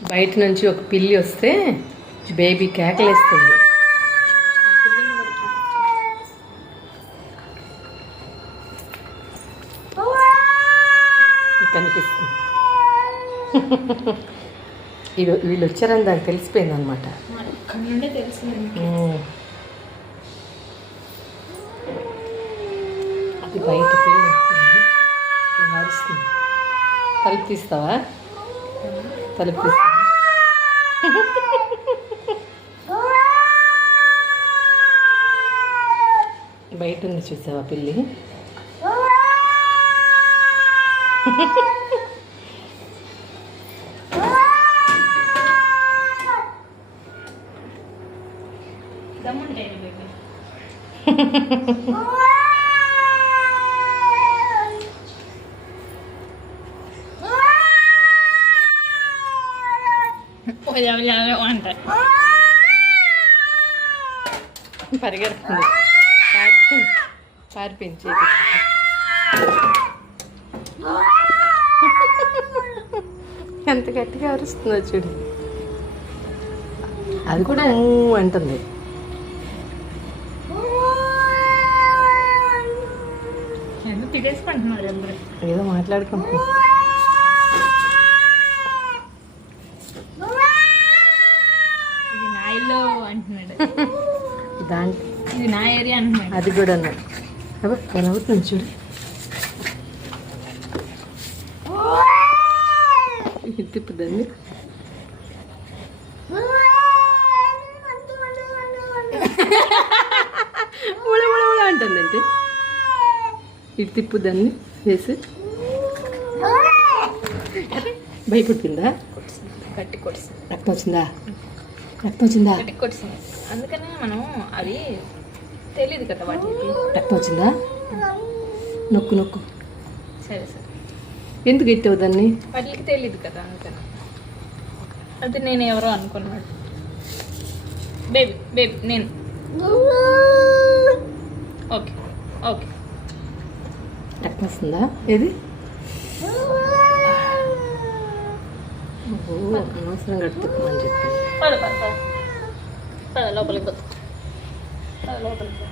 బయట నుంచి ఒక పిల్లి వస్తే బేబీ కేకలేస్తుంది. కనిపిస్తుంది. వీళ్ళు వచ్చారని దానికి తెలిసిపోయింది అనమాట. అది బయట పిల్లి వస్తుంది. తలుపు తీస్తావా? తలుపు తీస్తావా? బయట ఉంది, చూసావా పిల్లి? పరిగెడుతుంది. పారిపించి ఎంత గట్టిగా అరుస్తుందో చూడు. అది కూడా అంటుంది. ఏదో మాట్లాడుకుంటున్నా. ఇది నా ఏరియా అంటున్నాడు. అది కూడా అన్నాడు. ఎలా అవుతుంది చూడు. తిప్పుదండి. అంటుందంటే ఇటు తిప్పుదాన్ని చేసి భయపడుతుందా? గట్టి కొడుతుంది. రక్తం వచ్చిందా? రక్తం వచ్చిందా? గట్టి కొడుతుంది. అందుకనే మనం అది తెలియదు కదా వాటికి. రక్తం వచ్చిందా? నొక్కు నొక్కు. సరే సరే. ఎందుకు ఎట్టావు దాన్ని? వాటికి తెలియదు కదా, అందుకని. అది నేను ఎవరో అనుకున్నాడు. బేబీ బేబీ నేను. Okay okay. రక్తం వస్తుందా? ఏది? అనవసరం కట్టుకోమని చెప్పి పద పద పద పద లోపలికి పద లోపలికి.